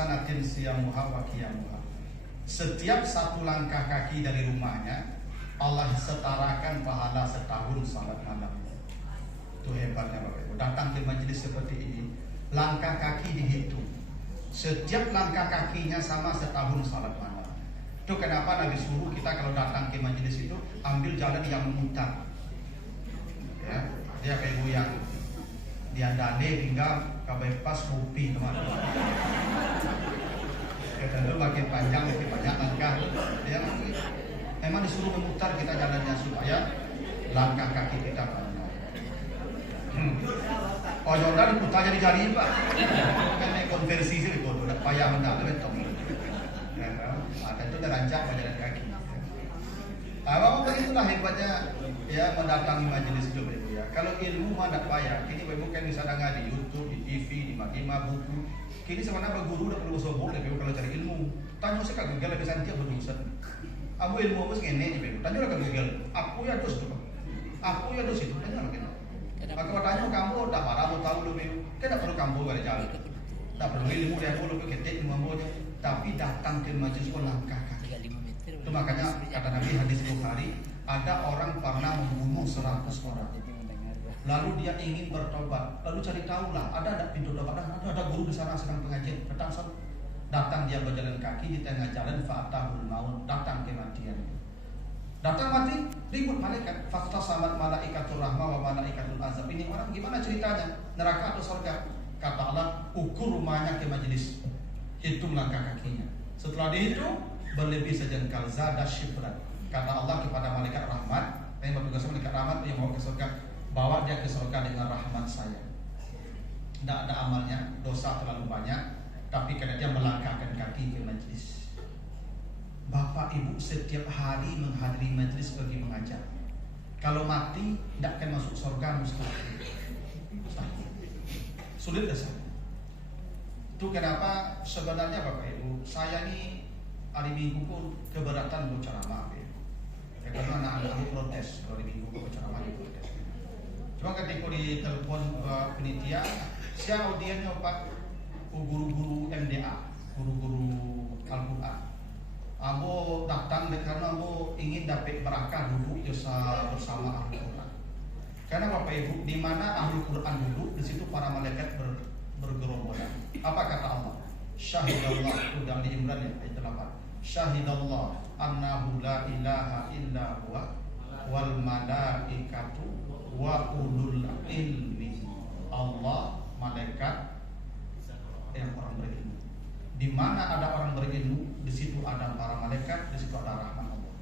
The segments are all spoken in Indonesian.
sanatin siyamuha wa qiyamuha. Setiap satu langkah kaki dari rumahnya Allah setarakan pahala setahun salat malam. Itu hebatnya Bapak Ibu. Datang ke majelis seperti ini, langkah kaki dihitung. Setiap langkah kakinya sama setahun salat malam. Itu kenapa Nabi suruh kita kalau datang ke majelis itu ambil jalan yang memutar. Ya, dia kayak Ibu yang diandane hingga kabebas kopi teman-teman. Ya, tentu makin panjang makin banyak langkah. Ya, memang disuruh memutar kita jalannya supaya langkah kaki kita panjang. Oh Jordan putarnya di jari Pak. Kan konversi sih itu udah payah mendalam betul. Ada itu udah rancang jalan kaki. Apa begitulah hebatnya ya mendatangi majelis itu Ibu ya. Kalau ilmu mah tidak payah. Kini Ibu kan bisa dengar di YouTube, di TV, di Magima buku. Kini sebenarnya guru udah perlu sobok Ibu kalau cari ilmu. Tanya saya ke Google lebih santai berurusan. Aku ilmu apa sih ini Ibu? Tanya ke Google. Aku ya dos tuh. Aku ya dos itu. Tanya lagi. Maka tanya kamu tak parah mau tahu lebih. Kan tak perlu kamu balik jalan. Tak perlu ilmu dia perlu ketik ilmu aja. Tapi datang ke majelis langkah kaki. Itu makanya kata Nabi hadis Bukhari, ada orang pernah membunuh 100 orang. Lalu dia ingin bertobat. Lalu cari tahu lah, ada pintu tobat. Ada guru di sana sedang pengajian. Datang dia berjalan kaki di tengah jalan fatahul maut, datang kematian. Datang mati, ribut malaikat. Fakta samat malaikatul rahmah wa malaikatul azab. Ini orang gimana ceritanya? Neraka atau surga? Kata Allah, ukur rumahnya ke majelis. Hitung langkah kakinya. Setelah dihitung, berlebih sejengkal zada syifran. Kata Allah kepada malaikat rahmat, yang bertugas malaikat rahmat yang mau ke surga, bawa dia ke surga dengan rahmat saya. Tidak ada amalnya, dosa terlalu banyak, tapi karena dia melangkahkan kaki ke majelis. Bapak Ibu setiap hari menghadiri majelis pergi mengajar. Kalau mati tidak akan masuk surga mustahil. Sulit dasar. Itu kenapa sebenarnya Bapak Ibu, saya ini hari Minggu pun keberatan berceramah. Ya, karena anak-anak protes kalau hari Minggu berceramah di protes. Cuma ketika ditelepon penitia, siapa audiennya Pak? Guru-guru MDA, guru-guru Al-Quran. Ambo datang karena ambo ingin dapat berkah duduk bersama Ahli Quran. Karena Bapak Ibu, di mana Ahli Quran duduk, di situ para malaikat bergerombolan. Apa kata Allah? Syahidallah, itu dalam di Imran ya, ayat 8. Syahidallah annahu la ilaha illa huwa wal malaikatu wa ulul ilmi. Allah, malaikat, yang orang berilmu. Di mana ada orang berilmu, di situ ada para malaikat, di situ ada rahmat Allah.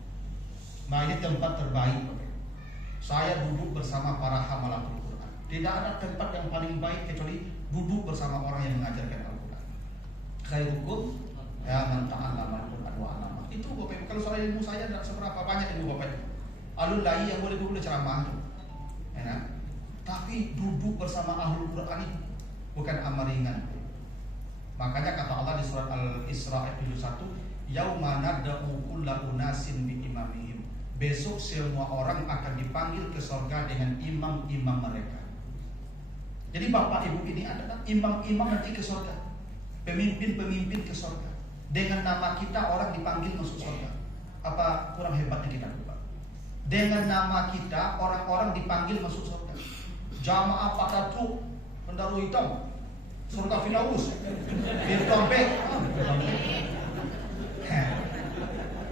Nah, ini tempat terbaik. Saya duduk bersama para hamalatul Quran. Tidak ada tempat yang paling baik kecuali duduk bersama orang yang mengajarkan Al-Quran. Khairukum ya man ta'allama al-Quran wa 'allama. Itu Bapak Ibu, kalau soal ilmu saya tidak seberapa banyak ilmu Bapak Ibu. Alun lai yang boleh ceramah itu. Ya, tapi duduk bersama Ahlul Quran itu bukan amal ringan. Makanya kata Allah di surat Al-Isra ayat 71, yauma nad'u kulla unasin bi imamihim. Besok semua orang akan dipanggil ke surga dengan imam-imam mereka. Jadi Bapak Ibu ini adalah imam-imam nanti ke surga. Pemimpin-pemimpin ke surga. Dengan nama kita orang dipanggil masuk surga. Apa kurang hebatnya kita Bapak? Dengan nama kita orang-orang dipanggil masuk surga. Jamaah Patatu Pendaru Hitam surga Firdaus, Firdaus.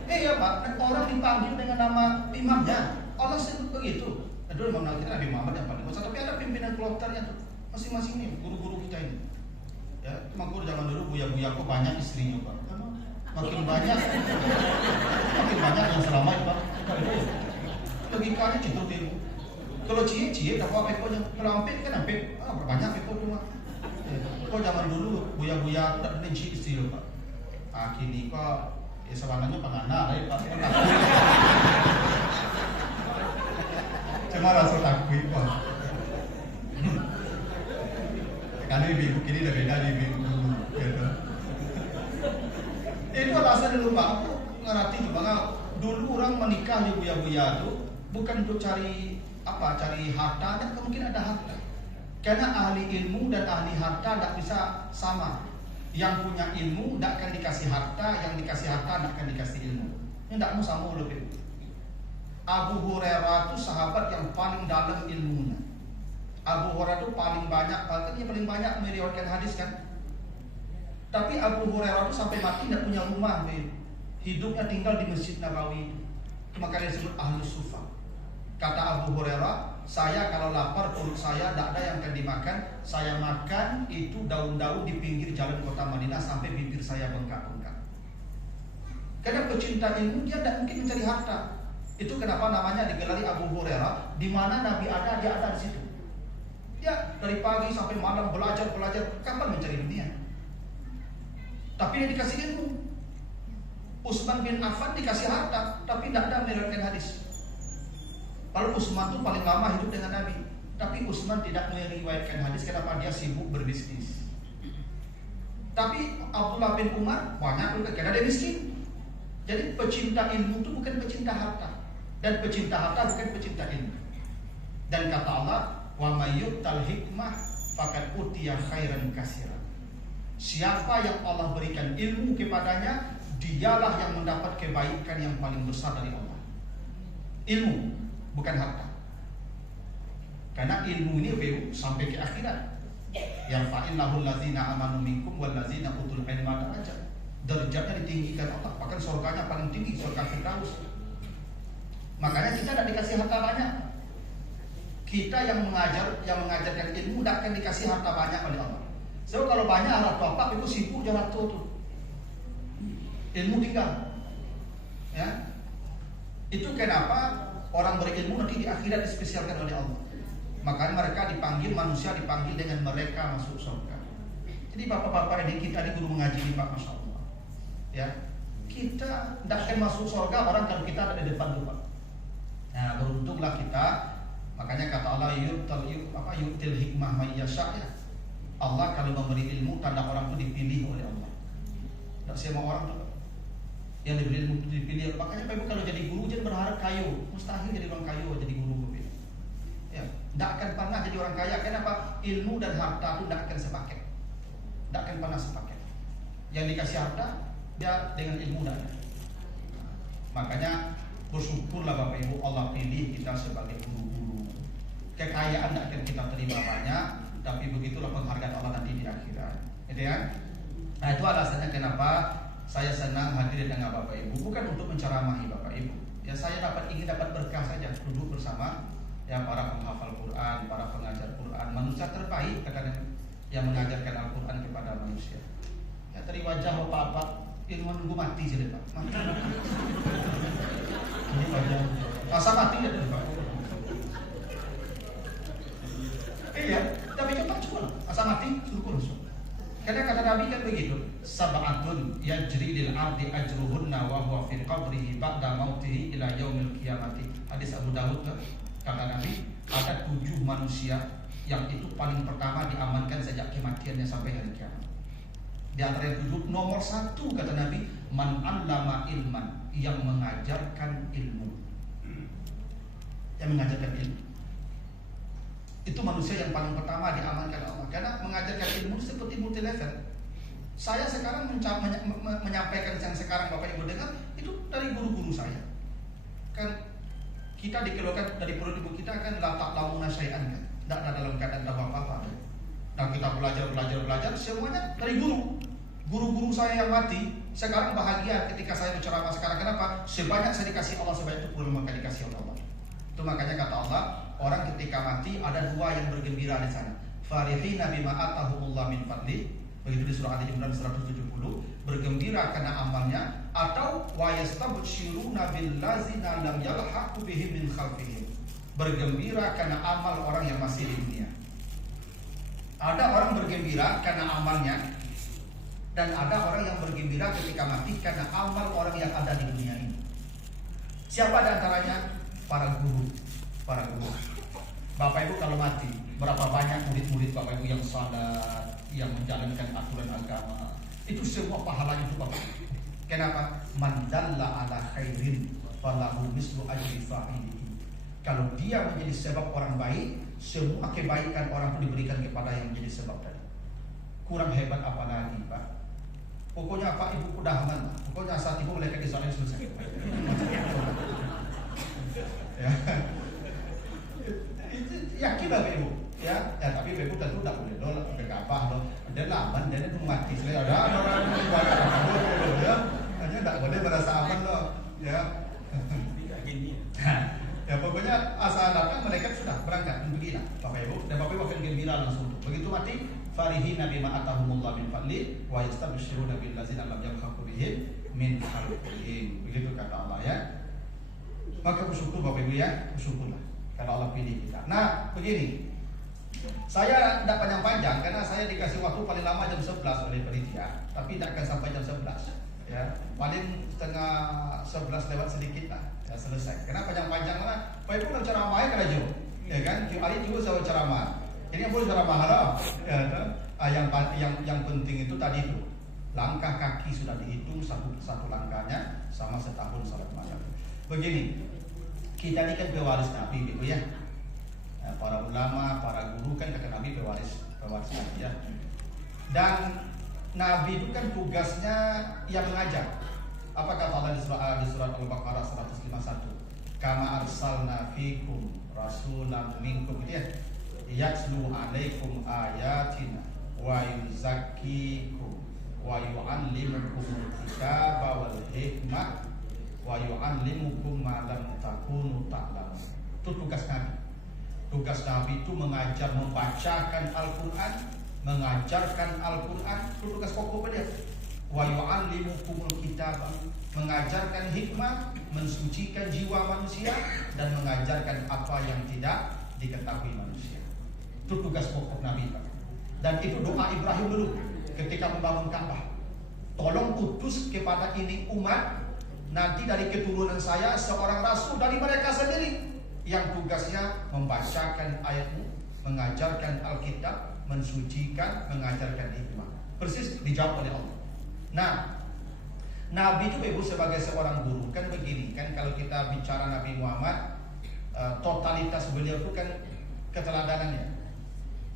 Iya Pak, orang dipanggil dengan nama imamnya. Allah sebut begitu. Aduh, Imam Nabi Muhammad yang paling besar, tapi ada pimpinan kloternya tuh, masing-masing nih guru-guru kita ini. Ya, cuma guru zaman dulu buya-buya kok banyak istrinya Pak. Makin banyak yang selamat Pak. Logikanya gitu tuh. Kalau cie dapat apa aja, kalau ampit kan ampit, berbanyak itu cuma. Kok zaman dulu buya-buya tak benci istri Pak. Kini kok ya sebenarnya pengana Pak. Cuma rasa takut Pak. Karena ibu kini udah beda di ibu dulu gitu. Itu alasan dulu Pak. Aku ngerti tuh Bang. Dulu orang menikah di buya-buya tuh bukan untuk cari harta, dan mungkin ada harta. Karena ahli ilmu dan ahli harta tidak bisa sama. Yang punya ilmu tidak akan dikasih harta, yang dikasih harta tidak akan dikasih ilmu. Ini tidak mau sama lebih. Abu Hurairah itu sahabat yang paling dalam ilmunya. Abu Hurairah itu paling banyak, bahkan dia paling banyak meriwayatkan hadis kan. Tapi Abu Hurairah itu sampai mati tidak punya rumah, hidupnya tinggal di Masjid Nabawi itu. Makanya disebut Ahlus Sufa. Kata Abu Hurairah, saya kalau lapar perut saya tidak ada yang akan dimakan. Saya makan itu daun-daun di pinggir jalan kota Madinah sampai bibir saya bengkak-bengkak. Karena pecinta ilmu dia tidak mungkin mencari harta. Itu kenapa namanya digelari Abu Hurairah. Di mana Nabi ada, dia ada di situ. Ya dari pagi sampai malam belajar. Kapan mencari dunia? Tapi dia dikasih ilmu. Utsman bin Affan dikasih harta, tapi tidak ada meriwayatkan hadis. Kalau Utsman itu paling lama hidup dengan Nabi, tapi Utsman tidak meriwayatkan hadis. Kenapa? Dia sibuk berbisnis. Tapi Abdullah bin Umar banyak juga karena dia miskin. Jadi pecinta ilmu itu bukan pecinta harta, dan pecinta harta bukan pecinta ilmu. Dan kata Allah, wa may yu'tal hikmah faqad utiya khairan katsiran. Siapa yang Allah berikan ilmu kepadanya, dialah yang mendapat kebaikan yang paling besar dari Allah. Ilmu, bukan harta. Karena ilmu ini sampai ke akhirat. Yarfa'illahu allazina amanu minkum wallazina utul ilma darajat. Derajatnya ditinggikan Allah, bahkan surganya paling tinggi, surga Firdaus. Makanya kita tidak dikasih harta banyak. Kita yang mengajarkan ilmu tidak akan dikasih harta banyak oleh Allah. So kalau banyak harta apa itu sibuk jalan tuh. Ilmu tinggal. Ya. Itu kenapa orang berilmu nanti di akhirat dispesialkan oleh Allah. Makanya mereka dipanggil, manusia dipanggil dengan mereka masuk surga. Jadi bapak-bapak ini, kita di guru mengaji ini Pak, Masya Allah. Ya, kita tidak akan masuk surga orang kalau kita ada di depan Pak. Nah, beruntunglah kita. Makanya kata Allah, yu'til hikmah may yasha' ya. Allah kalau memberi ilmu, tanda orang itu dipilih oleh Allah. Tidak semua orang tuh yang diberi ilmu itu dipilih. Makanya Pak Ibu kalau jadi guru jangan berharap kayu. Mustahil jadi orang kayu jadi guru. Ya, tidak akan pernah jadi orang kaya. Kenapa? Ilmu dan harta itu tidak akan sepaket. Tidak akan pernah sepaket. Yang dikasih harta dia dengan ilmu dan makanya bersyukurlah Bapak Ibu Allah pilih kita sebagai guru-guru. Kekayaan tidak akan kita terima banyak, tapi begitulah penghargaan Allah nanti di akhirat. Gitu ya? Nah itu alasannya kenapa saya senang hadir dengan Bapak Ibu, bukan untuk menceramahi Bapak Ibu. Ya saya ingin dapat berkah saja, duduk bersama ya para penghafal Quran, para pengajar Quran, manusia terbaik kadang yang mengajarkan Al-Quran kepada manusia. Ya dari wajah apa-apa ilmu nunggu mati sih Pak. Mati. Ini wajah. Masa mati ya Pak. Iya, tapi coba. Masa mati suruh langsung. Karena kata Nabi kan begitu, sab'atun yajri lil 'abdi ajruhunna wa huwa fi qabrihi ba'da mautihi ila yaumil qiyamati. Hadis Abu Dawud kata Nabi, ada 7 manusia yang itu paling pertama diamankan sejak kematiannya sampai hari kiamat. Di antara yang 7, nomor 1 kata Nabi, man 'allama ilman, yang mengajarkan ilmu. Yang mengajarkan ilmu. Itu manusia yang paling pertama diamankan Allah. Karena mengajarkan ilmu seperti multi level. Saya sekarang menyampaikan yang sekarang Bapak Ibu dengar itu dari guru-guru saya. Kan kita dikeluarkan dari perut ibu kita kan la ta'lamuna syai'an kan. Tidak ada dalam keadaan tahu apa-apa. Nah kita belajar semuanya dari guru. Guru-guru saya yang mati sekarang bahagia ketika saya berceramah sekarang. Kenapa? Sebanyak saya dikasih Allah, sebanyak itu pun maka dikasih oleh Allah. Itu makanya kata Allah, orang ketika mati ada 2 yang bergembira di sana. Farihina bima atahumullah min fadli. Begitu di surah Ali Imran 170, bergembira karena amalnya, atau wa yastabshiruna bil ladzina lam yalhaqu bihim min khalfihim. Bergembira karena amal orang yang masih di dunia. Ada orang bergembira karena amalnya, dan ada orang yang bergembira ketika mati karena amal orang yang ada di dunia ini. Siapa di antaranya? Para guru. Bapak Ibu kalau mati, berapa banyak murid-murid Bapak Ibu yang salat, yang menjalankan aturan agama, itu semua pahalanya itu Bapak. Kenapa? Man dalla ala khairin falahu mislu ajri fa'ilihi. Kalau dia menjadi sebab orang baik, semua kebaikan orang itu diberikan kepada yang menjadi sebab tadi. Kurang hebat apa lagi Pak? Pokoknya Pak Ibu udah aman. Pokoknya saat Ibu malaikat Israel selesai. Ya. Yakin Bapak Ibu? Ya, tapi Bapak Ibu tentu tidak boleh lo gegabah lo. Dia aman, dia itu mati. Ada orang yang banyak ya. Hanya tidak boleh merasa aman lo. Ya. Ya pokoknya asal datang malaikat sudah berangkat untuk gila Bapak Ibu, dan Bapak Ibu akan gembira langsung. Begitu mati farihina bima atahumullah min fadli wa yastabshiruna bil ladzina lam yalhaqu bihim min khalqihim. Begitu kata Allah ya. Maka bersyukur Bapak Ibu ya, bersyukurlah kalau Allah pilih kita. Nah, begini. Saya tidak panjang-panjang karena saya dikasih waktu paling lama jam 11 oleh panitia, tapi tidak akan sampai jam 11. Ya, paling setengah 11 lewat sedikit lah. Ya, selesai. Kenapa panjang-panjang mana? Bapak Ibu nak ceramah ya kan Jo? Ya kan? Hari juga saya ceramah. Ini yang boleh ceramah lah. Ya, yang penting itu tadi itu langkah kaki sudah dihitung satu langkahnya sama setahun salat malam. Begini, kita ini kan pewaris Nabi gitu ya. Para ulama, para guru kan kata Nabi pewaris Nabi ya. Dan Nabi itu kan tugasnya yang mengajar. Apa kata Allah di surat Al-Baqarah 151? Kama arsalna fikum rasulan minkum gitu ya. Yatslu alaikum ayatina wa yuzakkikum wa yu'allimukumul kitaba wal hikmah wa yu'allimukum ma lam takunu ta'lamun. Itu tugas Nabi. Tugas Nabi itu mengajar, membacakan Al-Quran, mengajarkan Al-Quran. Itu tugas pokok dia. Wa yu'allimukumul kitab, mengajarkan hikmah, mensucikan jiwa manusia, dan mengajarkan apa yang tidak diketahui manusia. Itu tugas pokok Nabi. Dan itu doa Ibrahim dulu ketika membangun Ka'bah. Tolong utus kepada ini umat, nanti dari keturunan saya seorang rasul dari mereka sendiri yang tugasnya membacakan ayatmu, mengajarkan Alkitab, mensucikan, mengajarkan hikmah. Persis dijawab oleh Allah. Nah, Nabi itu Ibu sebagai seorang guru kan begini kan, kalau kita bicara Nabi Muhammad, totalitas beliau itu kan keteladanannya.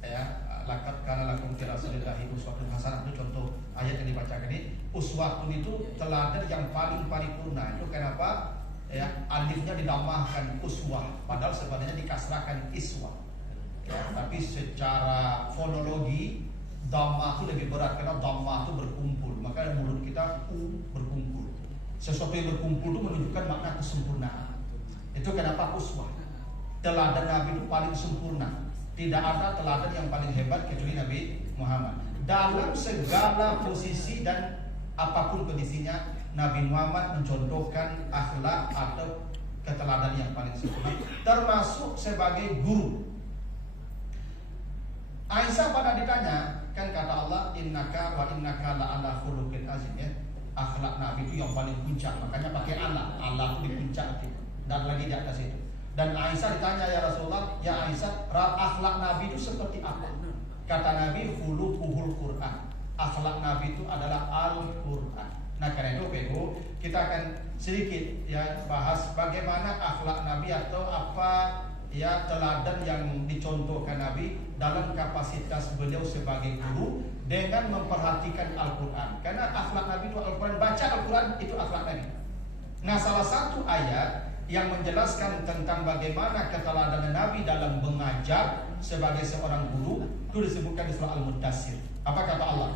Ya, laqad kana lakum fi rasulillahi uswatun hasanah, itu contoh ayat yang dibacakan ini. Uswatun itu teladan yang paling paripurna. Itu kenapa? Ya, alifnya didamahkan uswah, padahal sebenarnya dikasrahkan iswah. Ya, tapi secara fonologi dhamma itu lebih berat karena dhamma itu berkumpul, maka mulut kita berkumpul. Sesuatu yang berkumpul itu menunjukkan makna kesempurnaan. Itu kenapa uswah. Teladan Nabi itu paling sempurna. Tidak ada teladan yang paling hebat kecuali Nabi Muhammad. Dalam segala posisi dan apapun kondisinya, Nabi Muhammad mencontohkan akhlak atau keteladan yang paling sempurna, termasuk sebagai guru. Aisyah pada ditanya, kan kata Allah, innaka wa innaka la'ala khuluqin azim ya. Akhlak Nabi itu yang paling puncak, makanya pakai Allah itu di puncak itu, dan lagi di atas itu. Dan Aisyah ditanya, ya Rasulullah, ya Aisyah, akhlak Nabi itu seperti apa? Kata Nabi, khuluquhul Quran. Akhlak Nabi itu adalah Al-Quran. Nah karena itu kita akan sedikit ya bahas bagaimana akhlak Nabi atau apa ya teladan yang dicontohkan Nabi dalam kapasitas beliau sebagai guru dengan memperhatikan Al-Quran. Karena akhlak Nabi itu Al-Quran, baca Al-Quran itu akhlak Nabi. Nah salah satu ayat yang menjelaskan tentang bagaimana keteladanan Nabi dalam mengajar sebagai seorang guru itu disebutkan di surah Al-Muddatsir. Apa kata Allah?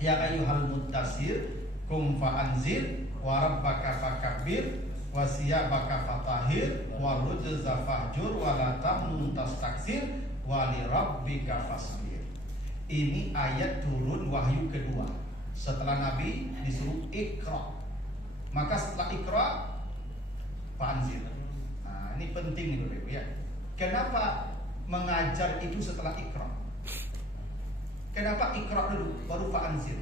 Ya ayyuhal muddatsir kum fa'anzir wa rabbaka fakabbir wa siyabaka fatahhir wa rujza fahjur wa la tamnun tastaksir wa li rabbika fasbir. Ini ayat turun wahyu kedua setelah Nabi disuruh Iqra. Maka setelah Iqra fa'anzir. Nah, ini penting nih Bapak Ibu ya. Kenapa mengajar itu setelah Iqra? Kenapa Iqra dulu baru fa'anzir?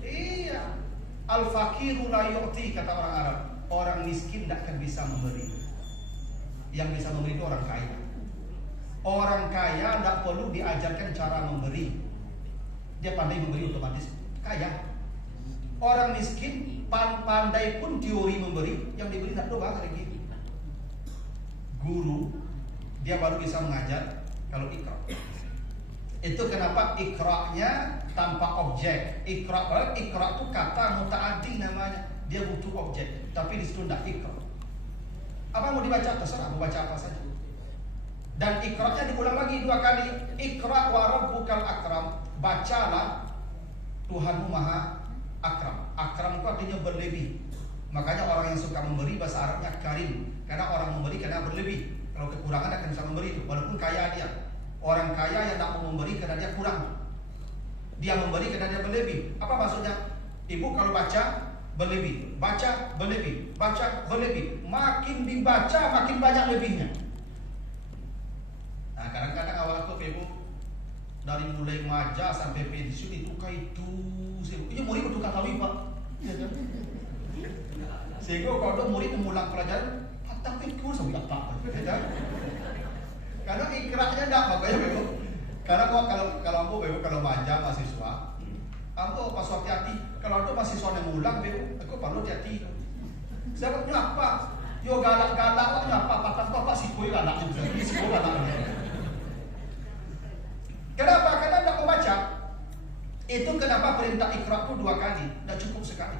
Iya, al-faqiru la yu'ti kata orang Arab. Orang miskin tidak akan bisa memberi. Yang bisa memberi itu orang kaya. Orang kaya tidak perlu diajarkan cara memberi. Dia pandai memberi otomatis kaya. Orang miskin pandai pun teori memberi, yang diberi tak doang kayak gitu. Guru dia baru bisa mengajar kalau Iqra. Itu kenapa ikra'nya tanpa objek. Ikra' itu kata muta'addi namanya. Dia butuh objek. Tapi di situ tidak ikra'. Apa mau dibaca? Terserah, mau baca apa saja. Dan ikra'nya diulang lagi 2 kali. Ikra' wa rabbukal akram. Bacalah Tuhanmu maha akram. Akram itu artinya berlebih. Makanya orang yang suka memberi bahasa Arabnya karim. Karena orang memberi karena berlebih. Kalau kekurangan akan bisa memberi itu. Walaupun kaya dia. Orang kaya yang tak mau memberi karena dia kurang. Dia memberi karena dia berlebih. Apa maksudnya? Ibu kalau baca berlebih, baca berlebih, baca berlebih. Makin dibaca makin banyak lebihnya. Nah kadang-kadang awal tuh ibu dari mulai maja sampai pensiun itu ini murid bertukar kali pak. Sehingga kalau murid mengulang pelajaran, tapi kurang sampai apa? Karena ikra'nya enggak makanya ibu. Karena kalau aku kalau maja mahasiswa, aku pas hati-hati. Kalau itu mahasiswa yang ngulang, aku perlu hati-hati. Saya nyapa, yo galak-galak nyapa, patah sikoi galak juga, sikoi galak. Kenapa? Karena tidak membaca. Itu kenapa perintah ikra' itu 2 kali, tidak cukup sekali.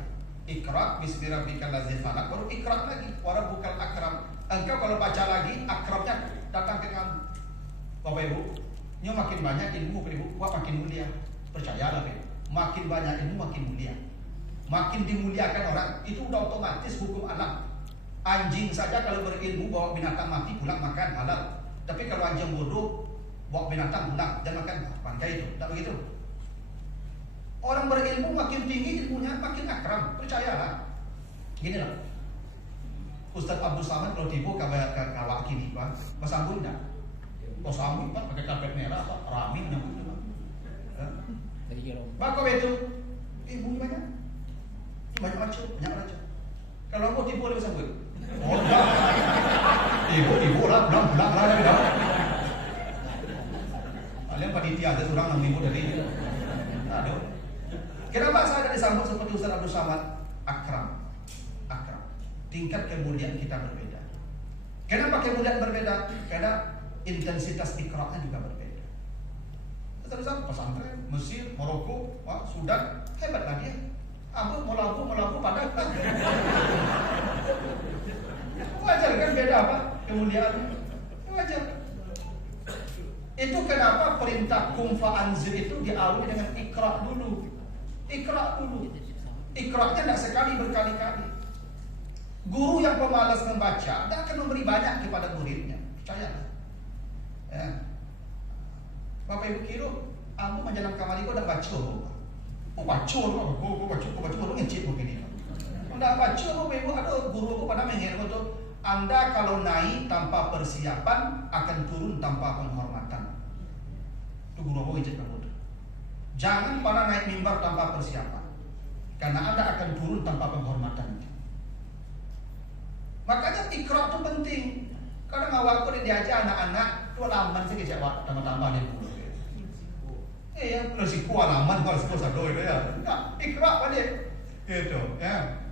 Ikra' bismi rabbikal ladzi khalaq, baru ikra' lagi, wa rabbukal akram. Engkau kalau baca lagi, akramnya datang ke kamu. Bapak Ibu, ini makin banyak ilmu, Ibu, wah makin mulia. Percayalah, Ibu. Makin banyak ilmu makin mulia. Makin dimuliakan orang, itu udah otomatis hukum alam. Anjing saja kalau berilmu bawa binatang mati pulang makan halal. Tapi kalau anjing bodoh bawa binatang pulang dan makan bangkai itu, tidak begitu. Orang berilmu makin tinggi ilmunya makin akram, percayalah. Gini loh, Ustaz Abdul Samad kalau tiba kawak kini pak, mas sambung tidak? Oh sambung pak, pakai karpet merah pak, rami nyambung pak. Maka itu ibu banyak aja. Kalau aku tipu boleh sambut. Oh enggak. Ibu lah pulang lah. Kalian panitia ada seorang nama ibu dari ini. Aduh. Kenapa saya ada disambut seperti Ustaz Abdul Samad? Akram. Tingkat kemuliaan kita berbeda. Kenapa kemuliaan berbeda? Karena intensitas ikra'nya juga berbeda. Ustaz pesantren, Mesir, Maroko, Sudan, hebatlah dia. Aku mau lampu padahal. Wajar kan beda apa? Kemuliaan. Wajar. Itu kenapa perintah kum fa anzir itu diawali dengan ikra' dulu. Ikra'nya tidak sekali berkali-kali. Guru yang pemalas membaca tidak akan memberi banyak kepada muridnya. Percayalah. Ya. Bapak Ibu kira, aku menjalankan kamar itu udah baca. Aku baca, ngecip begini. Udah baca, Bapak Ibu, ada guru aku pada mengira itu, Anda kalau naik tanpa persiapan akan turun tanpa penghormatan. Itu guru aku ngecip kamu. Jangan pada naik mimbar tanpa persiapan, karena Anda akan turun tanpa penghormatan. Makanya ikra itu penting. Kadang awal aku diajar anak-anak, itu alaman sih kecewa, tambah-tambah dia dulu. Ya, resiko alaman kalau resiko satu itu ya. Nah, ikra pada gitu ya.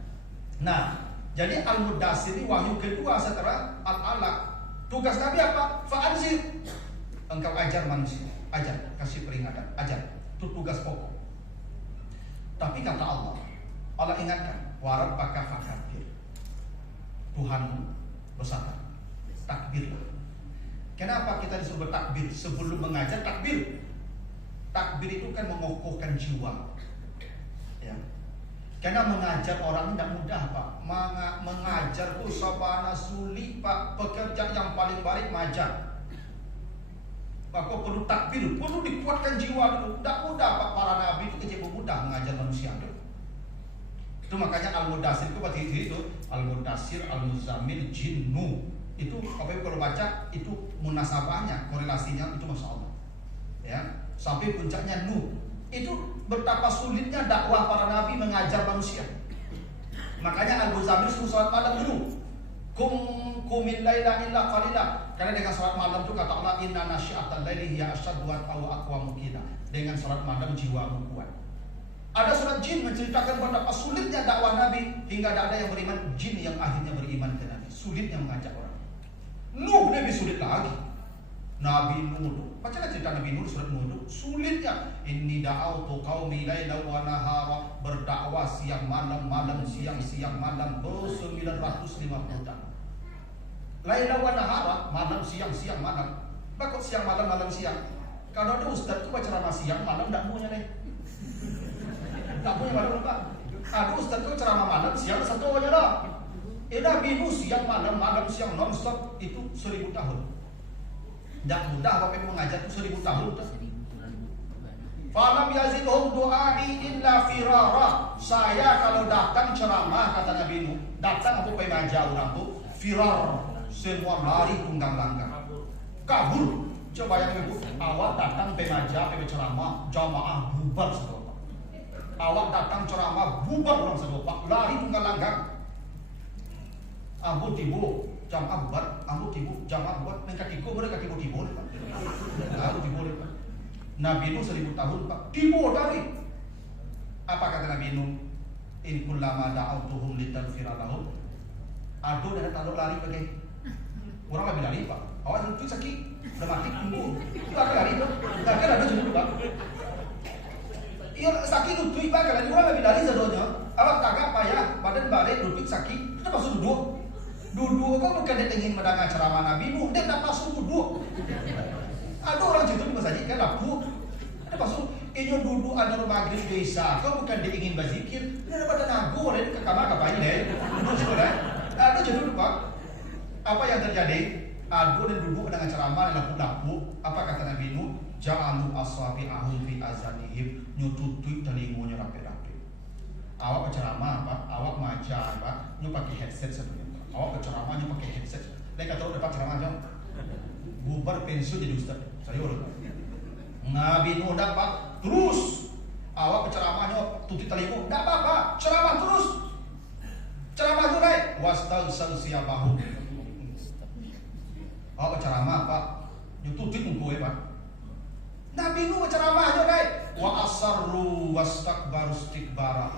Nah, jadi Al-Mudaththir ini wahyu kedua setelah Al-Alaq. Tugas Nabi apa? Fa'anzir. Engkau ajar manusia, ajar, kasih peringatan, ajar. Itu tugas pokok. Tapi kata Allah ingatkan, wa rabbaka fakabbir. Tuhanmu besar. Takbirlah. Kenapa kita disuruh bertakbir? Sebelum mengajar takbir. Takbir itu kan mengokohkan jiwa. Ya. Karena mengajar orang tidak mudah pak. Mengajar itu sabana sulit pak. Pekerjaan yang paling baik mengajar. Maka perlu takbir, perlu dikuatkan jiwa dulu. Tidak mudah pak, para nabi itu kerja mudah mengajar manusia itu. Itu makanya Al-Mudaththir itu berarti itu Al-Mudaththir, Al-Muzammil, Jinnu. Itu apa kalau baca itu munasabahnya, korelasinya itu masya Allah. Ya. Sampai puncaknya Nuh. Itu betapa sulitnya dakwah para nabi mengajar manusia. Makanya Al-Muzammil suruh salat malam dulu. Qumil laila illa qalila. Karena dengan salat malam itu kata Allah inna nasyi'atal laili hiya asyaddu wa aqwamu qila. Dengan salat malam jiwamu kuat. Ada surat jin menceritakan betapa sulitnya dakwah nabi hingga tidak ada yang beriman, jin yang akhirnya beriman ke nabi. Sulitnya mengajak orang. Nuh lebih sulit lagi. Nabi Nuh, bacalah cerita Nabi Nuh surat Nuh, sulitnya. Inni da'autu qaumi laila wa nahara, berdakwah siang malam siang malam 950 tahun. Laila wa nahara, malam siang malam. Bakut siang malam siang. Kalau ada ustaz tu baca ceramah siang malam tak punya nih. Tak punya malam lupa. Ada ustaz tu ceramah malam siang satu aja dah. Nabi Nuh siang malam siang non-stop itu 1000 tahun. Tidak mudah Bapak Ibu mengajar itu 1000 tahun. Falam yazidhum du'ai illa firara. Saya kalau datang ceramah, kata Nabi Nuh, datang aku pengen ajar orang tu firar, semua lari tunggang langgang, kabur. Coba yang Ibu, awak datang pengen ajar, pengen ceramah, jamaah bubar sedopak. Awak datang ceramah, bubar orang sedopak, lari tunggang langgang. Ambo tibo jam buat, ambo tibo jam buat, neng kaki ko mereka tibo Pak. Aku tibo Pak. Nabi Nuh 1000 tahun Pak, tibo dari. Apa kata Nabi Nuh? In kullama da'autuhum litanfira lahum. Aduh dan taruh lari pakai. Orang lebih lari Pak. Awak itu sakit, udah mati tunggu. Itu akan lari Pak. Tak ada jemput Pak. Iya sakit lutut Pak, kalau orang lebih lari sedonya. Awak kagak payah, badan balik lutut sakit, kita masuk duduk. Duduk kok bukan dia ingin mendengar ceramah Nabi Nuh, dia tak masuk duduk. Ada orang situ mensajikan lapu, ada masuk, ini duduk ada maghrib desa, kau bukan dia ingin berzikir, dia dapat nago, dia ke kamar kapan deh, duduk sekolah. Ada jadi Pak, apa yang terjadi? Ada dan duduk dengan ceramah lapu-lapu, apa kata Nabi Nuh? Ja'alu asabi'ahum fi azanihim, nyututui telingonya rapi-rapi. Awak berceramah Pak, awak mengajar Pak, nyu pakai headset sebenarnya. Awak berceramahnya pakai headset. Mereka tahu dapat ceramahnya. Bubar pensiun jadi ustaz. Saya urut. Nabi Nuh dapat terus. Awak berceramahnya tutup telinga. Tak apa-apa. Ceramah terus. Ceramah tu naik. Wastal siapahu. Awak berceramah Pak. Tutup muka Pak. Nabi Nuh berceramahnya naik. Wa asarru wastakbaru istikbara.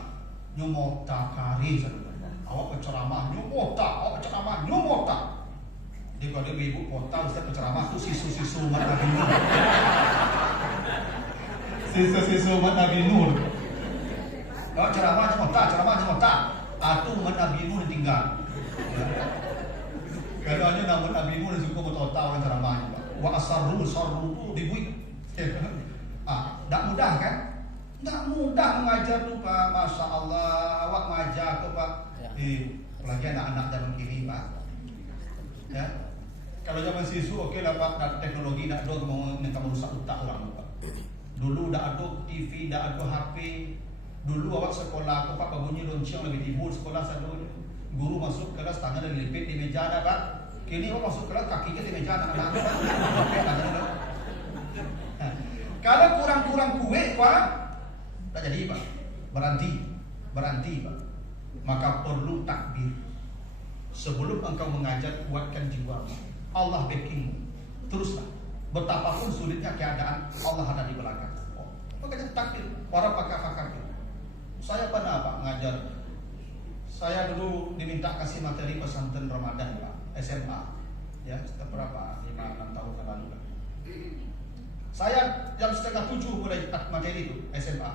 Nyumota kari saudara. Awak berceramah nyumota, awak berceramah nyumota. Dia kalau ibu kota ustaz berceramah tu sisu-sisu umat Nabi Nuh. Sisu-sisu umat Nabi Nuh. Awak ceramah nyumota. Atu umat Nabi Nuh ditinggal. Kalau hanya nama Nabi Nuh suka bertota orang ceramahnya. Wa asarru tu dibuat. Tak mudah kan? Tak mudah mengajar tu Pak. Masya Allah, awak mengajar tu Pak. Apalagi anak-anak zaman kini Pak. Ya, kalau zaman siswa oke lah Pak, teknologi tak ada mau merusak otak orang Pak. Dulu tak ada TV, tak ada HP. Dulu awak sekolah aku Pak bunyi lonceng lebih timbul sekolah saya dulu. Guru masuk kelas tangan dan lipit di meja ada Pak. Kini awak masuk kelas kakinya di meja anak-anak Pak. Kalau kurang-kurang kue Pak, tak jadi Pak. Berhenti Pak. Maka perlu takbir. Sebelum engkau mengajar, kuatkan jiwa. Allah backingmu. Teruslah. Betapapun sulitnya keadaan, Allah ada di belakang. Makanya takbir. Para pakar-pakar. Saya pernah Pak mengajar. Saya dulu diminta kasih materi pesantren Ramadan Pak, SMA. Ya, berapa? 5-6 tahun yang lalu Pak. Saya jam 6:30 mulai materi itu SMA.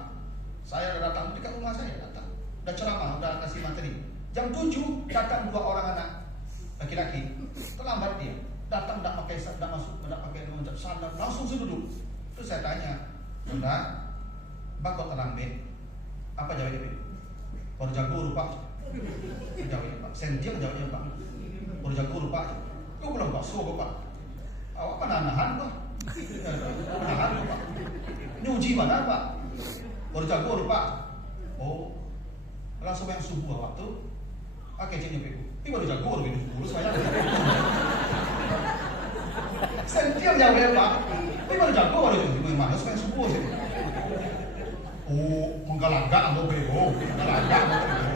Saya datang dekat rumah saya datang. Udah ceramah, udah kasih materi. Jam 7 datang 2 orang anak laki-laki. Terlambat dia. Datang tak pakai tak masuk, tak pakai mengucap salam, langsung duduk. Terus saya tanya, "Bunda, bakal terlambat. Apa jawabnya?" "Baru jago rupa." Jawabnya Pak. Senjang jawabnya Pak. "Baru jago rupa." "Kau belum bakso Pak." "Awak apa nahan Pak?" "Nahan Pak." "Ini uji mana Pak?" "Baru jago rupa." "Oh." Langsung yang subuh waktu kecilnya Pak. Ini baru jago lebih dulu saya. Sentiam jawabnya Pak. Ini baru jago baru itu gimana supaya subuh sih. Oh, menggalagak mau bego, menggalagak mau bego.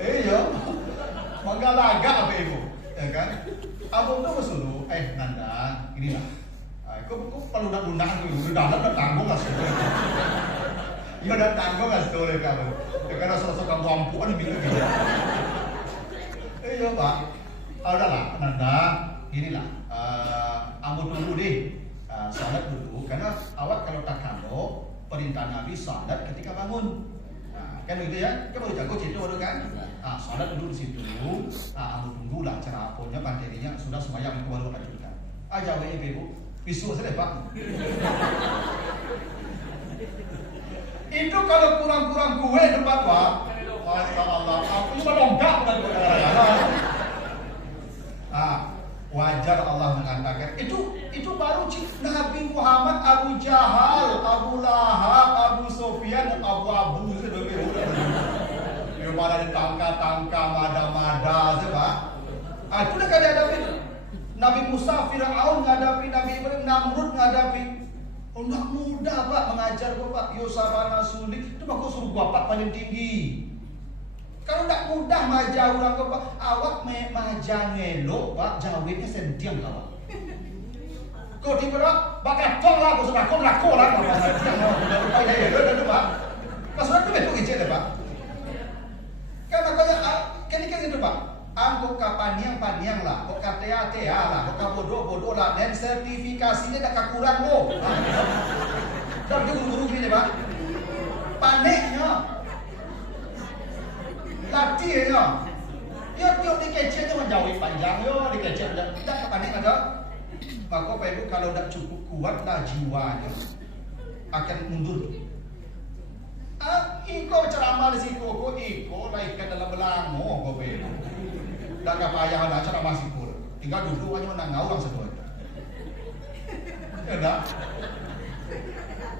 Iya, menggalagak bego, ya kan? Abang tuh suruh, Nanda, inilah. Kok perlu nak dulu, udah tanggung lah sih. Ya udah tanggung lah sih kamu. Karena sosok kamu ampuan bilang gitu. Iya Pak, udahlah Nanda, inilah Amu tunggu deh, salat dulu. Karena awak kalau tak kalau perintah Nabi salat ketika bangun. Kan begitu ya? Kan baru jago situ baru kan? Salat dulu di situ. Amu tunggulah cara aponya panterinya sudah sembahyang itu baru lanjutkan. Jawab ibu, bisu saja Pak. Itu kalau kurang-kurang kue depan Pak. Masya Allah, aku cuma longkap dan wajar Allah mengatakan itu baru Nabi Muhammad, Abu Jahal, Abu Lahab, Abu Sufyan, Abu yang mana ditangka-tangka, mada-mada, sebab itu udah kali hadapi Nabi Musa, Fir'aun ngadapi, Nabi Ibrahim, Namrud ngadapi. Enggak mudah Pak mengajar gua Pak. Yosabana sulit itu aku suruh gua Pak paling tinggi. Kalau enggak mudah majah orang gua Pak. Awak majah ngelok Pak, jawabnya sentiang awak. Kau tiba-tiba bakal tong lah, kau sudah kau rakor lah Pak. Udah Pak. Pas sudah tu betul ijek Pak. Karena kan itu Pak. Angkut ke paniang lah, kok tea lah, kok bodoh lah, dan sertifikasinya dah kurang lo. Dan guru-guru gini Pak, paniknya, latihnya, tiap dikecilnya menjauhi panjang yo, dikecil tidak panik ada. Maka Pak Ibu kalau tidak cukup kuat lah jiwanya akan mundur. Iko ceramah di situ, iko laikan dalam belango, kau Pak. Dan gak payah ada acara masih pun. Tinggal duduk aja menang orang sedua. Ya enggak?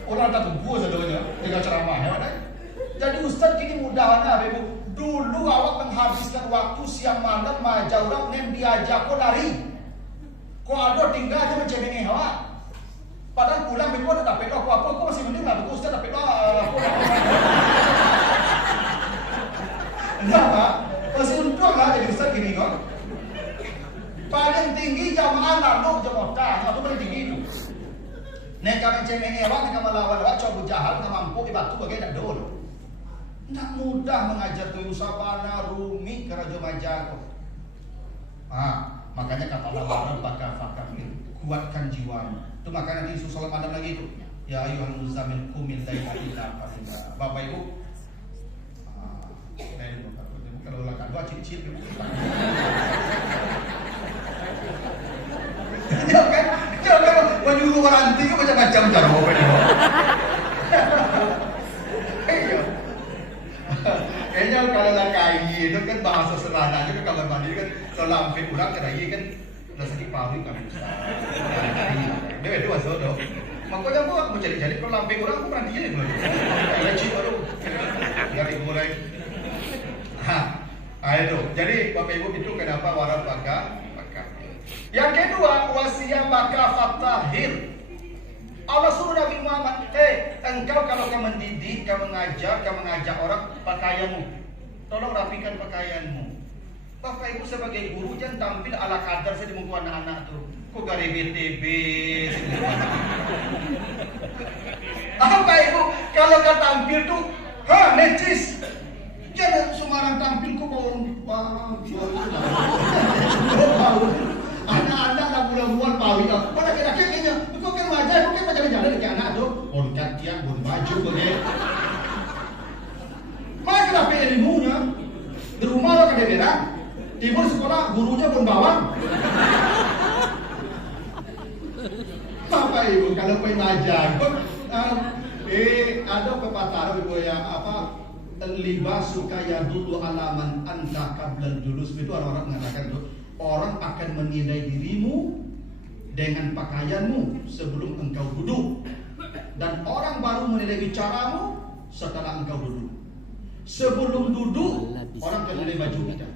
Orang tak tunggu seduanya. Tinggal ceramah ya. Jadi Ustaz kini mudahnya Ibu. Dulu awak menghabiskan waktu siang malam majah orang nem diajak kau lari. Kau ada tinggal aja mencemengi awak. Padahal pulang Ibu ada dapat apa-apa. Kau masih mending lah. Ustaz dapat apa. Enggak Pak. Masih untung lah jadi Ustaz gini kok. Paling tinggi jamaah lalu jemotah, itu paling tinggi itu. Neka mencemeng awak, neka melawan awak, coba jahat, nggak mampu ibatu bagai nak dol. Tidak mudah mengajar tuh Yusabana, Rumi, Kerajo Majako. Makanya kata Allah fakir, kuatkan jiwamu. Itu makanya nanti Yesus salam Adam lagi itu. Ya ayuhan muzammil qumil laila illa qalila. Bapak Ibu, kalau ulang kadua cicit jangan menyuruh orang tinggi macam-macam cara mau kayaknya kalau lakai itu kan bahasa sederhana juga kamar mandi kan kalau lampir kurang cerai kan udah sakit paru kan bisa dia itu masuk dong makanya gua mau cari-cari kalau lampir kurang aku pernah dia mulai kayak cip baru dari mulai itu. Jadi Bapak Ibu itu kenapa warat bakar. Yang kedua, wasiat bakar fatahir. Allah suruh Nabi Muhammad, engkau kalau kau mendidik, kau mengajar, kau mengajak orang pakaianmu. Tolong rapikan pakaianmu. Bapak Ibu sebagai guru jangan tampil ala kadar saya di muka anak-anak tuh. Kok gak BTB? Bapak Ibu kalau kau tampil tuh, necis. Jangan Semarang tampil kok bau anak-anak nak bulan-bulan pawi dah. Pada kira-kira kau kan wajah, kau kan jalan-jalan dengan anak tu. Onkat tiap bun baju begitu. Mana kenapa ilmunya? Di rumah lo kada berak. Timur sekolah gurunya pun bawang. Bapak Ibu kalau kau wajah, ada pepatah Ibu yang apa? Libasu kaya dulu alaman anta kablal julus. Itu orang-orang mengatakan itu orang akan menilai dirimu dengan pakaianmu sebelum engkau duduk, dan orang baru menilai bicaramu setelah engkau duduk. Sebelum duduk orang akan menilai baju kita,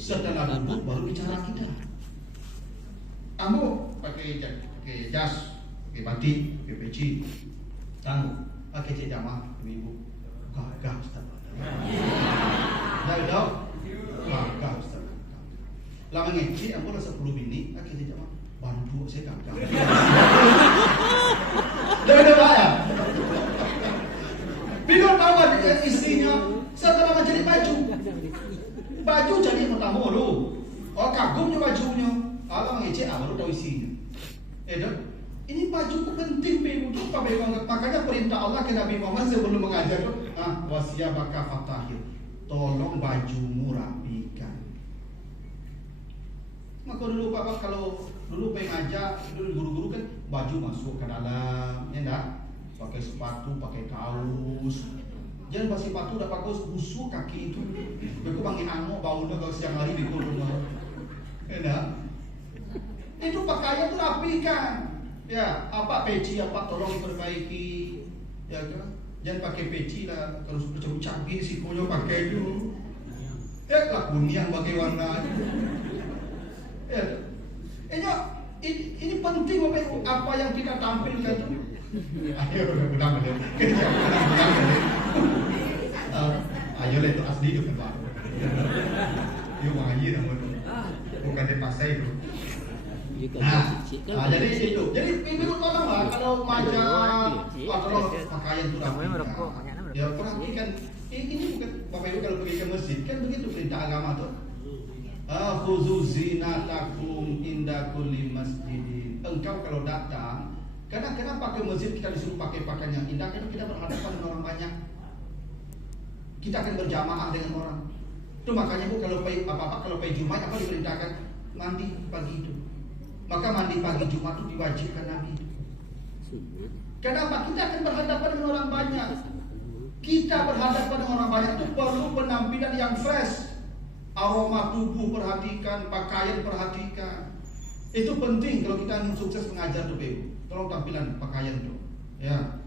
setelah duduk baru bicara kita. Kamu pakai jas, pakai batik, pakai peci, tangguh, pakai cek jamaah, ibu, gagah Ustaz. Dah, gagah Ustaz. Lama ngeci, aku rasa 10 bini, akhirnya jamaah bantu saya gagah. Dah ya. Bila tahu istrinya setelah menjadi baju jadi pertama lu. Oh kagumnya bajunya. Kalau ngeci, baru tahu isinya. Ini baju itu penting untuk pakai banget. Makanya perintah Allah ke Nabi Muhammad sebelum mengajar itu, wasiyabaka fatahir. Tolong bajumu rapikan. Maka dulu Bapak kalau dulu pengen ngajar, dulu guru-guru kan baju masuk ke dalam, ya enggak? Pakai sepatu, pakai kaos. Jangan pakai sepatu udah pakai kaos busuk kaki itu. Beku panggil amo baunya kalau siang hari di rumah. Ya enggak? Itu pakaian itu rapikan. Ya, apa peci apa tolong diperbaiki. Ya kan? Jangan pakai peci lah, kalau sudah canggih si koyo pakai itu. Ya lah kuning pakai warna. Ya. Ini penting Bapak Ibu, apa yang kita tampilkan itu. Ayo benar-benar kerja ayo lah itu asli itu kan. Yuk mengaji namanya. Bukan dipaksa itu. Nah, jadi itu. Jadi ibu tolonglah kalau majak atau pakaian itu rapikan. Ya perhatikan. Ini bukan Bapak Ibu kalau pergi ke masjid kan begitu perintah agama tuh. Khuzu zinatakum inda kulli masjidin. Engkau kalau datang, kenapa ke masjid kita disuruh pakai pakaian yang indah? Karena kita berhadapan dengan orang banyak. Kita akan berjamaah dengan orang. Itu makanya Bu kalau pergi Jumat apa diperintahkan mandi pagi itu. Maka mandi pagi Jumat itu diwajibkan Nabi. Kenapa? Kita akan berhadapan dengan orang banyak. Kita berhadapan dengan orang banyak itu perlu penampilan yang fresh. Aroma tubuh perhatikan, pakaian perhatikan. Itu penting kalau kita ingin sukses mengajar tuh Ibu. Tolong tampilan pakaian tuh. Ya.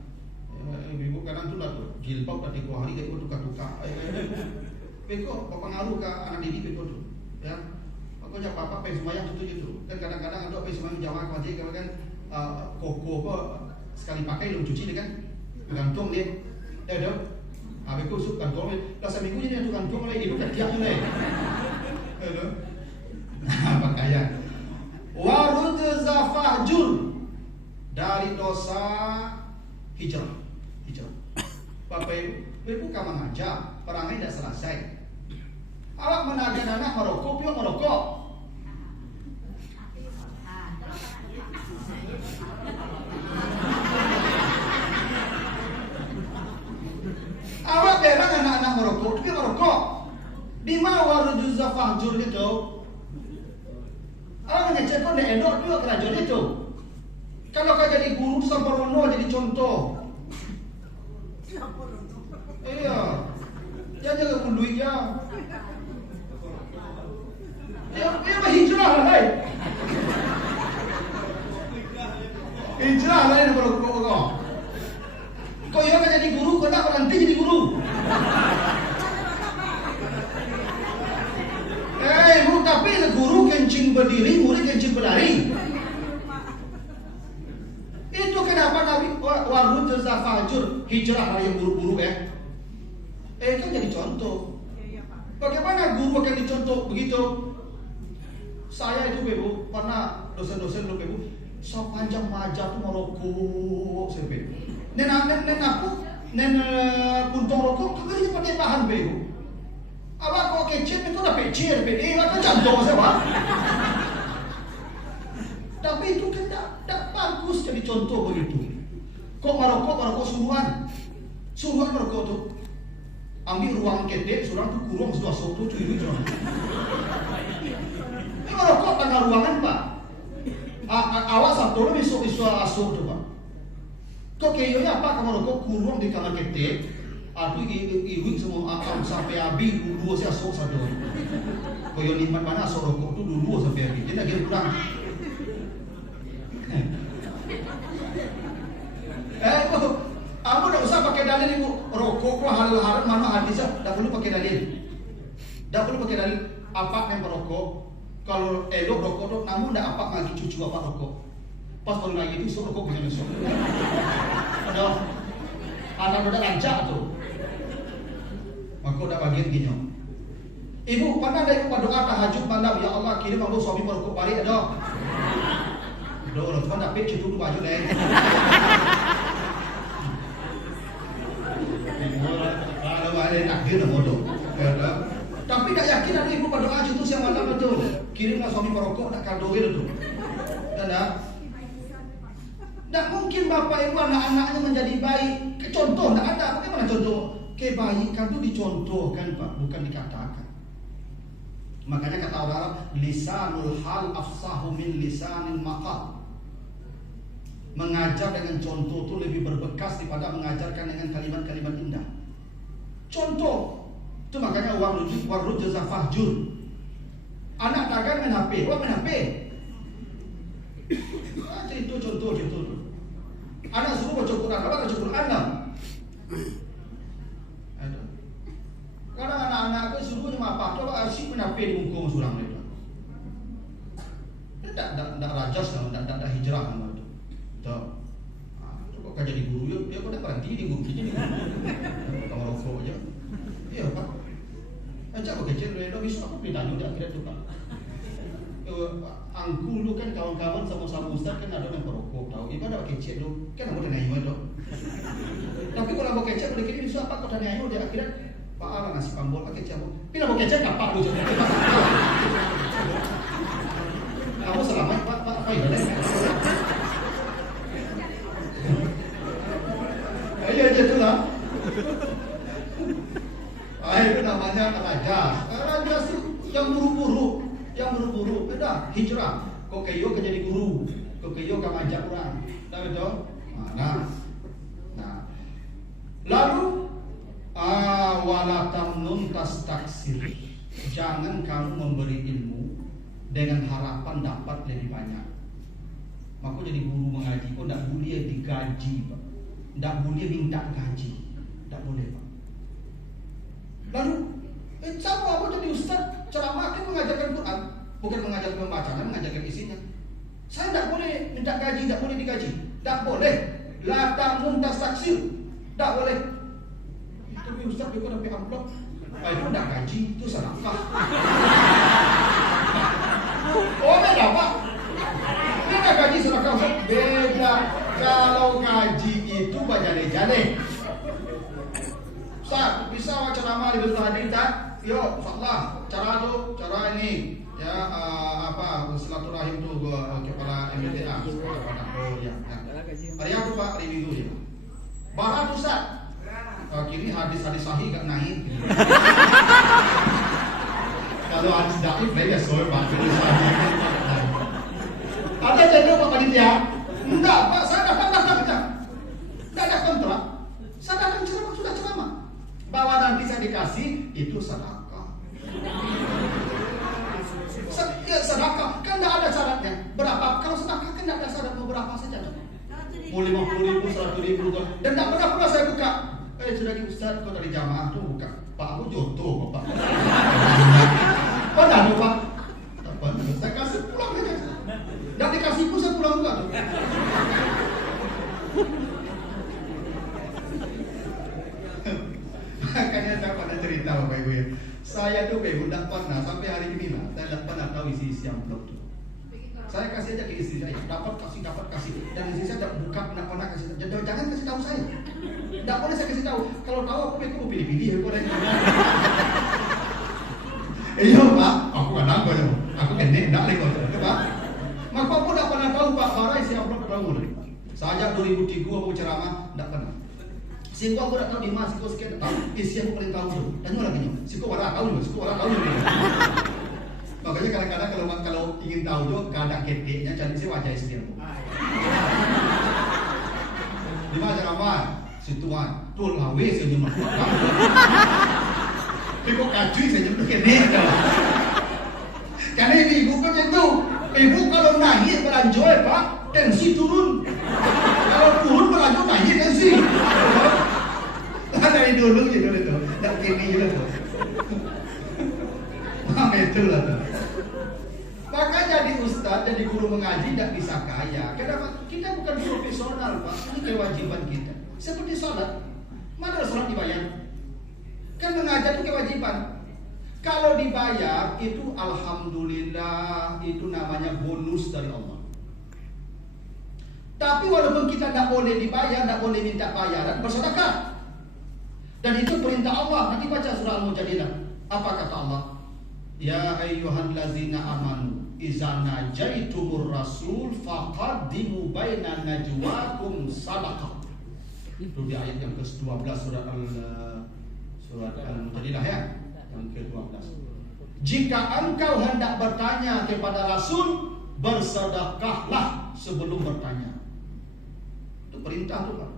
Ibu kadang tuh lah tuh jilbab tadi ku hari kayak tukar-tukar. Beko pengaruh ke anak didik beko tuh. Ya. Pokoknya papa pengen semuanya gitu. Kan kadang-kadang ada pengen semuanya jamaah wajib kan koko apa sekali pakai belum cuci kan. Gantung dia. Ya dong. Aku suka kantong, dah seminggu ini tu kantong lagi itu kan tiap ni. Hello, pakaian. Warud zafahjur dari dosa hijrah. Bapak Ibu kamu mengajar, perangnya tidak selesai. Awak menajan anak merokok, pion merokok. Awak berang anak-anak merokok, tapi merokok. Di mana warujuz zafahjur itu? Awak ngecek kok di endok juga kerajaan itu. Kalau kau jadi guru sempurna jadi contoh. Iya. Dia jaga duit ya. Ya berhijrah lah, hai. Hijrah lah ini merokok kau. Kau yang jadi guru, kau tak berhenti jadi guru. Tapi guru kencing berdiri, murid kencing berlari. Itu kenapa Nabi warud zafahjur hijrah yang buru-buru ya? Kan jadi contoh. Bagaimana guru akan dicontoh begitu? Saya itu Ibu pernah dosen-dosen dulu Ibu, sepanjang wajah tuh merokok sampai. Nen aku puntung rokok kagak pakai bahan Ibu. Awak kok kecil itu dah pecir, apa jantung siapa? Tapi itu kan tak bagus jadi contoh begitu. Kok merokok suruhan merokok tuh. Ambil ruang kedek, surang tuh kurung sudah sok tuh cuy. Ini merokok tengah ruangan Pak. Awas satu lo besok asuk tuh Pak. Kok kayaknya apa kamu merokok kurung di kamar kedek? Aduh ibu semua akam sampai abi dulu saya asuk satu. Koyo liman mana asuk rokok tuh dulu sampai abi. Jadi lagi kurang. Kamu tidak usah pakai dalil Ibu. Rokok kok halal mana hadisnya, tidak perlu pakai dalil. Tidak perlu pakai dalil. Apa yang merokok? Kalau elok rokok tuh, namun tidak apa lagi cucu apa rokok. Pas baru lagi itu rokok punya besok. Ada rancak tuh. Maka udah bagian gini. Ibu pernah ada ibu berdoa tahajud malam, ya Allah kirim aku suami merokok balik ada. Doa cuma dapat cucu baju deh. Kalau ada takdir dah bodoh. Tapi tak yakin ada ibu berdoa itu siang malam betul. Kirimlah suami merokok nak kado itu. Dan ingin bapak ibu anak-anaknya menjadi baik. Contoh tidak ada. Bagaimana contoh? Kebaikan itu dicontohkan Pak, bukan dikatakan. Makanya kata orang Arab, lisanul hal afsahu min lisanil maqal. Mengajar dengan contoh itu lebih berbekas daripada mengajarkan dengan kalimat-kalimat indah. Contoh. Itu makanya warud jazah fahjur. Anak dagang main HP, main HP. Itu contoh. Anak suruh baca Quran, apa baca Quran lah. Kadang anak-anak itu suruhnya apa? Coba asyik main HP di muka surang mereka. Tidak rajas lah, tidak hijrah nama itu. Coba kan jadi guru, ya kau dah berhenti di guru kita ni. Kamu rokok aja. Iya Pak. Ajak kau kecil, dah bisa aku pilih tanya dia akhirat tu Pak. Angkul tu kan kawan-kawan sama-sama ustaz kan ada yang perokok tahu. Ibadah kecil tu kan ada yang naik tu. Tapi kalau mau kecil boleh kirim suap Pak kau dah naik dia akhirat. Pak ala nasi pambol pakai kecil. Bila mau kecil tak Pak tu. Kamu selamat Pak apa ini? Iya je tu lah. Itu namanya rajas. Rajas tu yang buru-buru. Beda hijrah. Kau kayo ke jadi guru. Kau kayo ke majak orang. Tahu betul? Nah. Lalu wala tamnun tastaksir. Jangan kamu memberi ilmu dengan harapan dapat lebih banyak. Maka jadi guru mengaji pun tak boleh digaji, Pak. Tak boleh minta gaji. Tak boleh, Pak. Lalu sama aku jadi ustaz ceramah kan mengajarkan Quran, bukan mengajarkan pembacaan, mengajarkan isinya. Saya tak boleh minta gaji, tak boleh digaji. Tak boleh. La tamun tasaksir. Tak boleh. Tapi ustaz dia kau dapat amplop. Itu tak gaji, itu sedekah. Oh beda Pak. Beda gaji sedekah. Beda. Kalau gaji itu bajale-jale. Ustaz, bisa ceramah di Betul Hadir tak? Yo, insyaallah. Cara ini ya silaturahim tu kepala MTA. Oh ya. Hari apa Pak? Hari Minggu ya. Barat Ustaz. Kini hadis-hadis sahih gak naik. Kalau hadis dhaif ya soal Pak. Ada jangan Pak panitia? Enggak, Pak, saya datang. Tidak ada kontrak. Saya datang ceramah sudah ceramah. Bahwa nanti saya dikasih itu sedekah. Sedekah kan tidak ada syaratnya. Berapa? Kalau sedekah kan tidak ada syarat berapa saja. Mau 50.000, 100.000 dan tidak pernah saya buka. Sudah Ustaz, kau dari jamaah tu buka. Pak, aku jodoh Pak. Pada tu Pak. Apa? Saya kasih pulang saja. Dan dikasih pun saya pulang juga tu. Makanya saya pernah cerita Bapak Ibu ya. Saya tuh Bapak Ibu tidak pernah sampai hari ini lah. Saya tidak pernah tahu isi amplop tu. Saya kasih aja ke istri saya, dapat kasih. Dan istri saya tidak buka, tidak pernah kasih. Jangan kasih tahu saya. Tidak boleh saya kasih tahu. Kalau tahu aku mau pilih-pilih. Iya Pak, aku kan nampak ya. Aku kena tidak lagi Pak. Maka aku tidak pernah tahu Pak Farah isi amplop berapa. Sejak 2003 aku ceramah tidak pernah. Siku aku tidak tahu di mana, siku sekian tahu. Isi aku paling tahu tu. Tanya lagi nyo. Siku orang tahu juga. Makanya kadang-kadang kalau ingin tahu tu, kadang ketiknya cari si wajah istri aku. Di mana ceramah? Situan, tuh lawe senyum. Tapi kok kacui senyum tu kene. Karena ibu kan itu, ibu kalau naik beranjoi Pak, tensi turun. Kalau turun beranjoi naik tensi. Dari dulu gitu itu, tak kini juga tu. Itulah tu. Maka jadi ustaz, jadi guru mengaji tidak bisa kaya. Kenapa? Kita bukan profesional Pak, ini kewajiban kita. Seperti sholat, mana sholat dibayar? Kan mengajar itu kewajiban. Kalau dibayar itu alhamdulillah, itu namanya bonus dari Allah. Tapi walaupun kita tidak boleh dibayar, tidak boleh minta bayaran, bersedekah. Dan itu perintah Allah. Nanti baca surah Al-Mujadilah. Apa kata Allah? Ya ayyuhallazina amanu iza najaitumur rasul faqaddimu baina najwakum sadaqah. Itu di ayat yang ke-12 surat Al-Mujadilah ya, yang ke-12. Jika engkau hendak bertanya kepada Rasul, bersedekahlah sebelum bertanya. Itu perintah tuh Pak.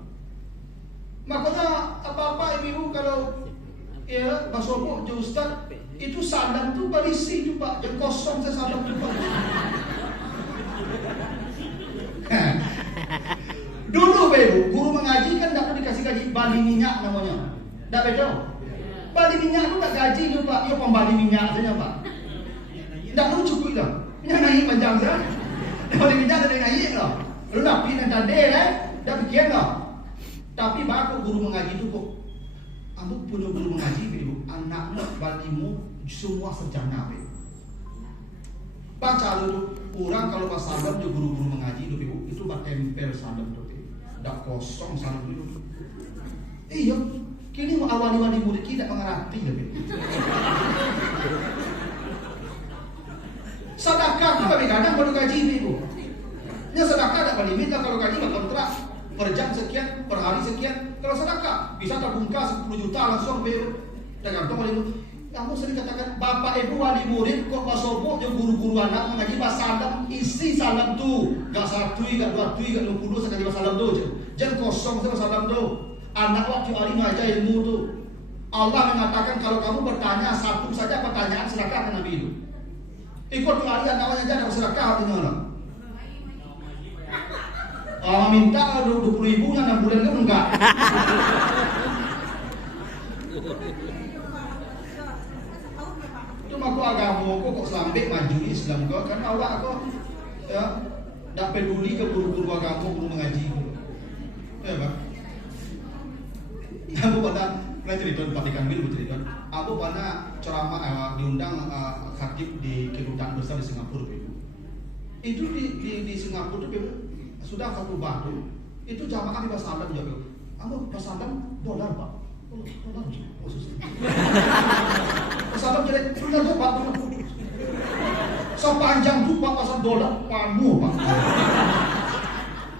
Makanya apa-apa ibu kalau ya basopo je Ustaz, itu salam tuh berisi tuh Pak, yang kosong saya salam tuh Pak. Dulu Ibu, guru mengaji kan tidak dikasih gaji bali minyak namanya. Tidak betul. Bali minyak itu tak gaji tu Pak, ya pembali minyak saja Pak. Tak lucu itu. Minyak naik panjang saja. Bali minyak tak naik lah. Lalu napi dan tade lah, dah fikir lah. Tapi baku guru mengaji itu kok, kamu punya guru mengaji Ibu, anakmu, balimu semua sarjana Ibu. Baca dulu orang kalau pas salam je guru-guru mengaji tu Ibu, itu bertempel salam tu. Tak kosong salam itu. Iya. Kini mau awal-awal murid kita mengerti lebih. Sedekah tu kadang-kadang perlu gaji Ibu. Ini sedekah tak boleh minta kalau gaji kontrak per jam sekian, per hari sekian. Kalau sedekah bisa terbungkas 10 juta langsung Ibu. Tergantung wali murid. Kamu sering katakan bapak ibu wali murid kok basopo je guru-guru anak mengaji bahasa salam isi salam tu. Gak 1, gak 2, gak 20 sekali bahasa salam tu je. Jangan kosong sama salam tu. Anak waktu hari ngajar ilmu tu. Allah mengatakan kalau kamu bertanya satu saja pertanyaan sedekah ke Nabi itu. Ikut tu hari anak ngajar dapat sedekah artinya lah. Allah minta 20.000 nya 6 bulan kan enggak. Itu aku agama kok selambik maju Islam kau kan awak kok ya tak peduli ke guru-guru agama guru mengaji. Ya Pak. Aku pernah cerita Vatikan Bill cerita. Aku pernah ceramah diundang khatib di kedutaan besar di Singapura itu. Itu di Singapura itu sudah satu batu. Itu jamaah di Pasalam juga. Kamu Pasalam dolar Pak. Dolar khusus. Pasalam jadi dolar tuh Pak. Sepanjang tuh Pak pasal dolar pamu Pak.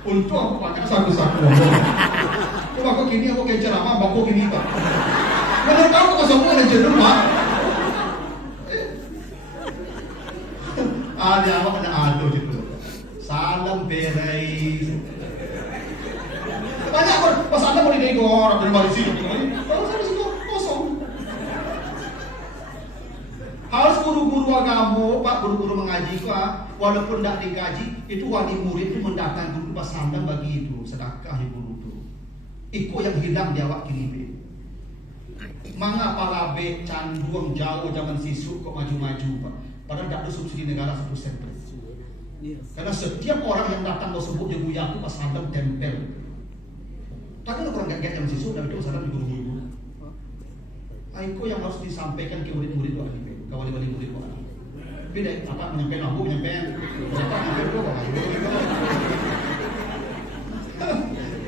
Untuk aku pakai satu-satu. Coba kok gini aku kayak ceramah, bako gini Pak. Menurut aku kok semua ada jenuh Pak. Ada apa pada ado gitu. Salam berai. Banyak kok pas Anda mau digor dari Malaysia. Kalau saya di situ kosong. Harus guru-guru agama, Pak, guru-guru mengaji Pak, walaupun tidak digaji, itu wali murid itu mendatang guru pas Anda bagi itu sedekah di guru itu. Iko yang hilang di awak kini. Manga para be canduang jauh zaman sisu kok maju-maju Pak. Padahal tak ada subsidi negara 1 sen. Karena setiap orang yang datang mau sebut dia buya aku pas sadam tempel. Tapi orang gak zaman sisu dan itu sadam di guru-guru. Iko yang harus disampaikan ke murid-murid itu ke wali-wali murid itu. Beda apa menyampaikan aku menyampaikan. Apa menyampaikan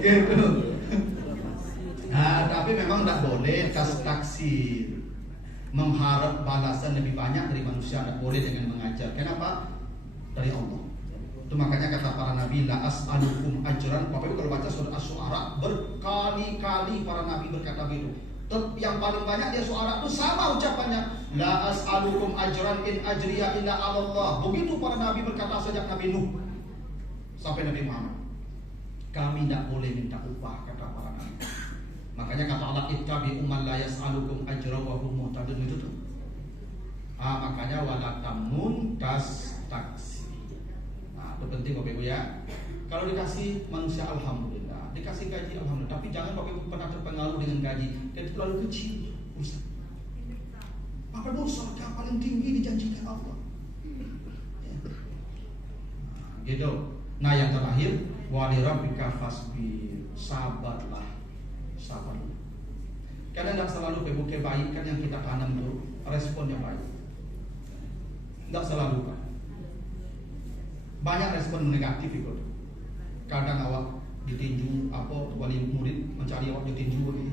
gitu. Nah, tapi memang tidak boleh taksir mengharap balasan lebih banyak dari manusia, tidak boleh dengan mengajar. Kenapa? Dari Allah. Itu makanya kata para nabi, la as'alukum ajran. Bapak Ibu kalau baca surat Asy-Syu'ara berkali-kali para nabi berkata begitu. Yang paling banyak dia suara itu sama ucapannya, la as'alukum ajran in ajriya illa 'ala Allah. Begitu para nabi berkata sejak Nabi Nuh sampai Nabi Muhammad. Kami tidak boleh minta upah kata para nabi. Makanya kata Allah ittabi'u man la yas'alukum ajra wa hum muhtadun itu tuh. Makanya wala tamun taksi. Nah, itu penting Bapak Ibu ya. Kalau dikasih manusia alhamdulillah, dikasih gaji alhamdulillah, tapi jangan Bapak Ibu pernah terpengaruh dengan gaji. Dan itu terlalu kecil, Ustaz. Maka dosa yang paling tinggi dijanjikan Allah. Ya. Gitu. Nah, yang terakhir wali rabbika fasbir, sabarlah. Sabar. Karena tidak selalu kebaikan yang kita tanam itu responnya baik. Tidak selalu Pak. Banyak respon negatif itu. Kadang awak ditinju, apa wali murid mencari awak ditinju lagi.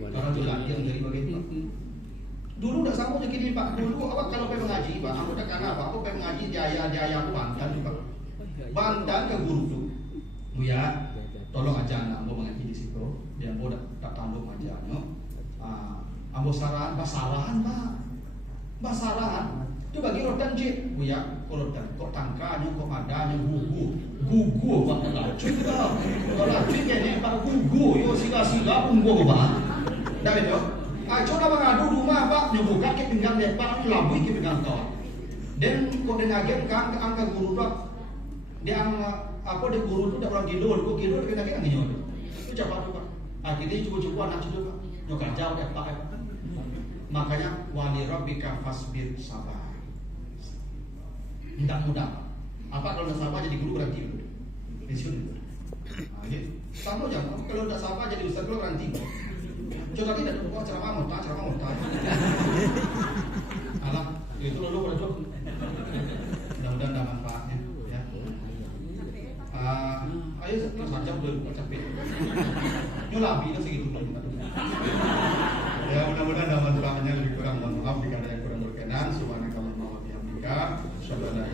Karena itu latihan dari bagian Pak. Dulu tidak sama je kini Pak. Dulu awak kalau pergi mengaji Pak, aku tekan apa? Aku pergi mengaji di ayah aku Banten Pak. Banten ke guru tu. Bu ya, tolong ajar anak ambo mengaji di situ. Dia ambo tak tanduk ajarnya. Ambo saran, basarahan Pak. Basarahan. Itu bagi rotan je. Bu ya, kalau rotan kok tangkanya, kok adanya gugu Pak lacun Pak. Kalau lacun kayaknya Pak gugu, yo sila-sila punggu Pak. Dah itu. Coba mengadu rumah Pak, nyobuka ke pinggang depan, labui ke pinggang kawan. Dan kok dia ngaget kan angka guru Pak. Dia apa dia guru tu dah orang gidul, kok gidul kena kena nyob. Itu cepat tu Pak. Akhirnya cukup anak cucu Pak. Nyokar jauh Pak. Makanya wali rabbika fasbir sabar. Tidak mudah Pak. Apa kalau dah sabar jadi guru berhenti dulu. Pensiun dulu. Sama jangan. Kalau dah sabar jadi ustaz dulu berhenti. Coba tidak tuh, ceramah muntah. Alah, itu lalu pada tuh. Mudah-mudahan ada manfaatnya, ya. Ayo setelah sajam dulu, capek. Nyolabi itu segitu dulu. Ya, mudah-mudahan ada manfaatnya, lebih kurang mohon maaf jika ada yang kurang berkenan. Subhanakallahumma wa bihamdika, asyhadu an la